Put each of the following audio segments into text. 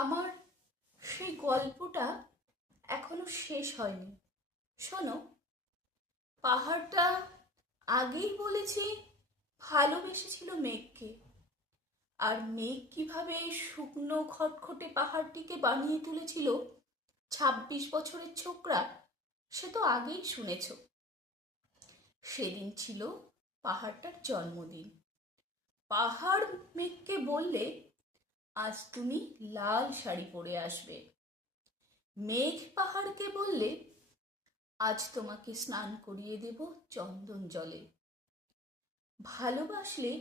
আমার সেই গল্পটা এখনো শেষ হয়নি। শোনো, পাহাড়টা আগেই বলেছি ভালোবেসেছিল মেঘকে। আর মেঘ কিভাবে শুকনো খটখটে পাহাড়টিকে বানিয়ে তুলেছিল 26 বছরের ছোকরা, সে তো আগেই শুনেছ। সেদিন ছিল পাহাড়টার জন্মদিন। পাহাড় মেঘকে বললে, আজ তুমি লাল শাড়ি পরে আসবে। মেঘ পাহাড়কে বললে, আজ তোমাকে স্নান করিয়ে দেব চন্দন জলে। ভালোবাসলে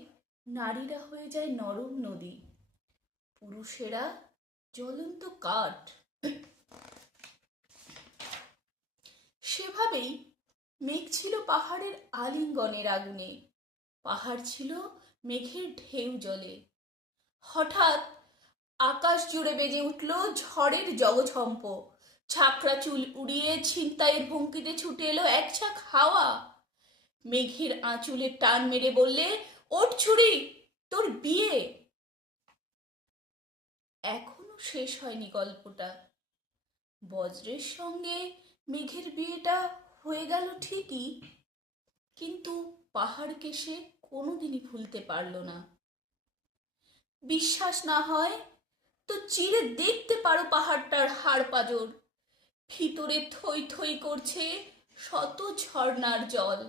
নারীরা হয়ে যায় নরম নদী, পুরুষেরা জ্বলন্ত কাঠ। সেভাবেই মেঘ ছিল পাহাড়ের আলিঙ্গনের আগুনে, পাহাড় ছিল মেঘের ঢেউ জলে। হঠাৎ আকাশ জুড়ে বেজে উঠল ঝড়ের জগঝম্প। ছাকড়া চুল উড়িয়ে ছিনতাইয়ের ভঙ্গিতে ছুটে এলো এক ঝাঁক হাওয়া। মেঘের আঁচলে টান মেরে বললে, ওঠ ছুরি, তোর বিয়ে। এখনো শেষ হয়নি গল্পটা। বজ্রের সঙ্গে মেঘের বিয়েটা হয়ে গেল ঠিকই, কিন্তু পাহাড়কে সে কোনোদিনই ভুলতে পারল না। বিশ্বাস না হয় তো চিরে দেখতে পারো পাহাড়টার হাড় পাঁজর। ভিতরে থই থই করছে শত ঝর্ণার জল।